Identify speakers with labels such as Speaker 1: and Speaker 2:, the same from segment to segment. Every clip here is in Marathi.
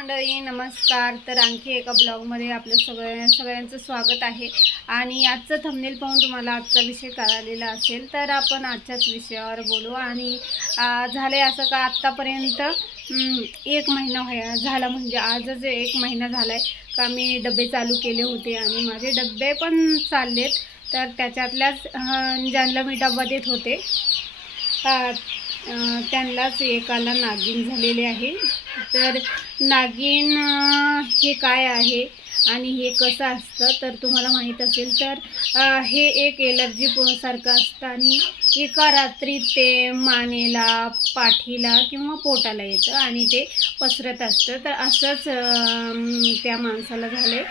Speaker 1: मंडळी नमस्कार. तर आणखी एका ब्लॉगमध्ये आपलं सगळ्या सगळ्यांचं स्वागत आहे. आणि आजचं थंबनेल पाहून तुम्हाला आजचा विषय कळालेला असेल तर आपण आजच्याच विषयावर बोलू. आणि झालं आहे असं का आत्तापर्यंत? एक महिना व्हाय झाला म्हणजे आजच एक महिना झाला आहे का मी डबे चालू केले होते आणि माझे डबे पण चाललेत. तर त्याच्यातल्याच ज्यांना मी डबा देत होते त्यांनाच एकाला नागिन झालेले आहे. तर नागिन हे काय आहे आणि हे कसं असतं तर तुम्हाला माहीत असेल तर हे एक एलर्जी सारखं असतं आणि एका रात्रीत ते मानेला पाठीला किंवा पोटाला येतं आणि ते पसरत असतं. तर असंच त्या माणसाला झाले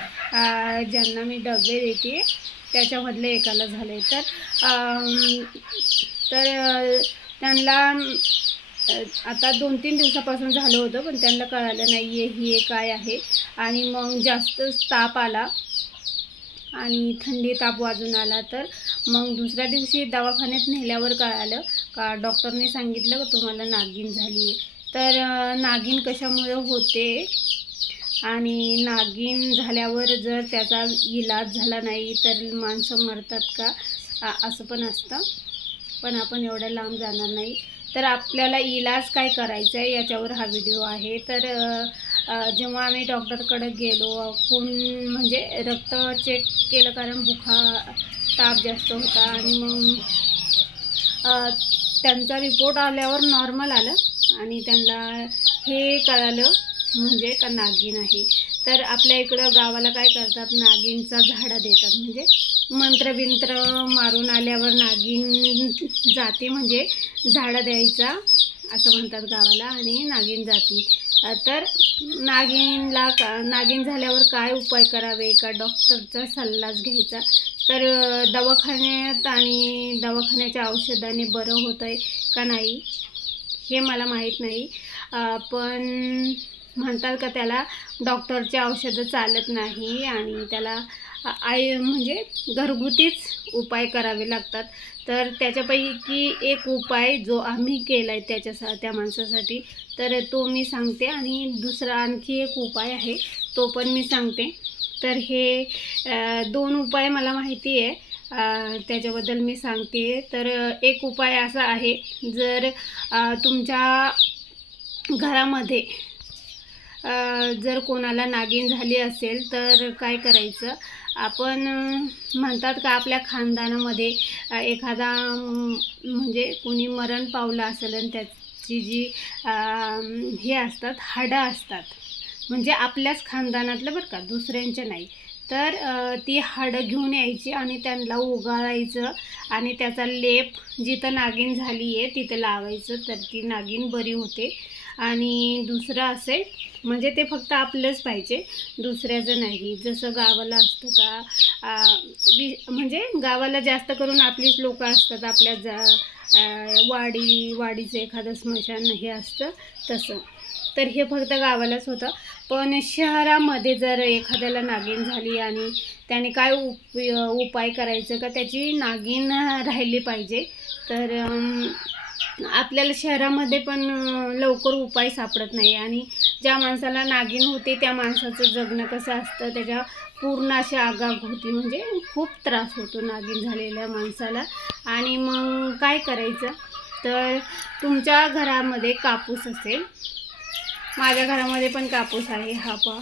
Speaker 1: ज्यांना मी डबे देते त्याच्यामधले एकाला झाले तर तर त्यांना आता दोन तीन दिवसापासून झालं होतं पण त्यांना कळालं नाही आहे ही काय आहे. आणि मग जास्त ताप आला आणि थंडी ताप वाजून आला तर मग दुसऱ्या दिवशी दवाखान्यात नेल्यावर कळालं का डॉक्टरने सांगितलं का तुम्हाला नागिन झाली आहे. तर नागिन कशामुळे होते? आणि नागिन झाल्यावर जर त्याचा इलाज झाला नाही तर माणसं मरतात का? असं पण असतं. पण आपण एवढ्या लांब जाणार नाही. तर आपल्याला इलाज काय करायचा आहे याच्यावर हा व्हिडिओ आहे. तर जेव्हा आम्ही डॉक्टरकडे गेलो खून म्हणजे रक्त चेक केलं कारण बुखा ताप जास्त होता आणि मग त्यांचा रिपोर्ट आल्यावर नॉर्मल आलं आणि त्यांना हे कळालं म्हणजे का नागिन आहे. तर आपल्या इकडं गावाला काय करतात? नागिनचा झाडा देतात. म्हणजे मंत्रबिंत्र मारून आल्यावर नागिन जाते म्हणजे झाडं द्यायचा असं म्हणतात गावाला आणि नागिन जाती. तर नागिनला का नागिन झाल्यावर काय उपाय करावे? का डॉक्टरचा सल्लाच घ्यायचा? तर दवाखान्यात आणि दवाखान्याच्या औषधाने बरं होतं आहे का नाही हे मला माहीत नाही. पण म्हणतात का त्याला डॉक्टरचे औषधं चालत नाही आणि त्याला आय म्हणजे घरगुतीच उपाय करावे लागतात. तर त्याच्यापैकी एक उपाय जो आम्ही केला आहे त्याच्या त्या माणसासाठी तर तो मी सांगते. आणि दुसरा आणखी एक उपाय आहे तो पण मी सांगते. तर हे दोन उपाय मला माहिती आहे. त्याच्याबद्दल मी सांगते. तर एक उपाय असा आहे जर तुमच्या घरामध्ये जर कोणाला नागिन झाली असेल तर काय करायचं? आपण म्हणतात का आपल्या खानदानामध्ये एखादा म्हणजे कोणी मरण पावलं असेल आणि त्याची जी हे असतात हाडं असतात म्हणजे आपल्याच खानदानातलं बरं का दुसऱ्यांच्या नाही. तर ती हाडं घेऊन यायची आणि त्यांना उगाळायचं आणि त्याचा लेप जिथं नागिन झाली आहे तिथं लावायचं तर ती नागिन बरी होते. आणि दुसरं असेल म्हणजे ते फक्त आपलंच पाहिजे. दुसऱ्याचं नाही. जसं गावाला असतं का वि म्हणजे गावाला जास्त करून आपलीच लोकं असतात. आपल्या जा वाडी वाडीचं एखादं स्मशान हे असतं तसं. तर हे फक्त गावालाच होतं. पण शहरामध्ये जर एखाद्याला नागिन झाली आणि त्याने काय उप उपाय करायचं का त्याची नागिन राहिली पाहिजे. तर आपल्याला शहरामध्ये पण लवकर उपाय सापडत नाही. आणि ज्या माणसाला नागिन होते त्या माणसाचं जगणं कसं असतं त्याच्या पूर्ण अशी आगाग होती. म्हणजे खूप त्रास होतो नागिन झालेल्या माणसाला. आणि मग काय करायचं? तर तुमच्या घरामध्ये कापूस असेल. माझ्या घरामध्ये पण कापूस आहे. हा पहा.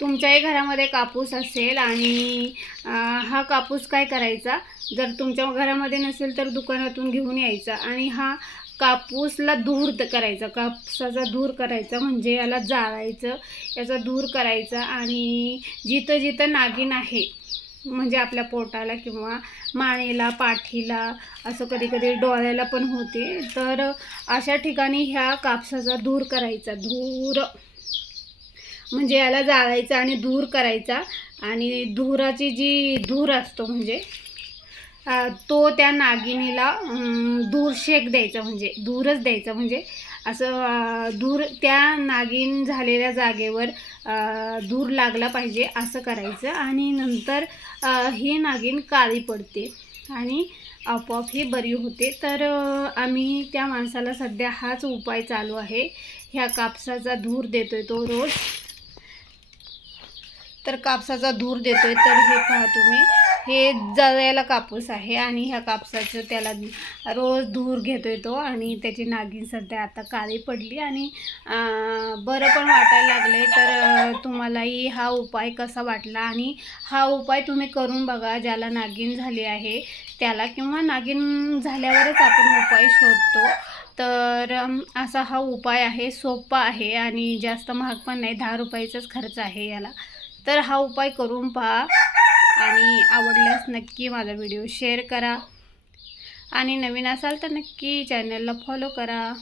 Speaker 1: तुमच्याही घरामध्ये कापूस असेल आणि हा कापूस काय करायचा? जर तुमच्या घरामध्ये नसेल तर दुकानातून घेऊन यायचा आणि हा कापूसला धूर करायचा. कापसाचा धूर करायचा म्हणजे याला जाळायचं याचा धूर करायचा आणि जिथं जिथं नागिन आहे म्हणजे आपल्या पोटाला किंवा मानेला पाठीला असं कधी कधी डोळ्याला पण होते. तर अशा ठिकाणी ह्या कापसाचा धूर करायचा. धूर म्हणजे याला जाळायचा आणि धूर करायचा. आणि धुराची जी धूर असतो म्हणजे तो त्या नागिनीला धूर शेक द्यायचा म्हणजे धूरच द्यायचा म्हणजे असं धूर त्या नागिन झालेल्या जागेवर धूर लागला पाहिजे असं करायचं. आणि नंतर ही नागिन काळी पडते आणि आपोआप ही बरी होते. तर आम्ही त्या माणसाला सध्या हाच उपाय चालू आहे. ह्या कापसाचा धूर देतोय तो रोज. तर कापसाचा धूर देतोय तर हे पहा तुम्ही. हे जळायला कापूस आहे आणि ह्या कापसाचं त्याला रोज धूर घेतोय तो आणि त्याची नागिन सध्या आता काळी पडली आणि बरं पण वाटायला लागले तर तुम्हालाही हा उपाय कसा वाटला आणि हा उपाय तुम्ही करून बघा ज्याला नागिन झाली आहे त्याला किंवा नागिन झाल्यावरच आपण उपाय शोधतो. तर असा हा उपाय आहे सोपा आहे आणि जास्त महाग पण नाही दहा रुपयाचाच खर्च आहे याला. तर हा उपाय करून पहा आणि आवडल्यास नक्की माझा व्हिडिओ शेअर करा. आणि नवीन असाल तर नक्की चॅनलला फॉलो करा.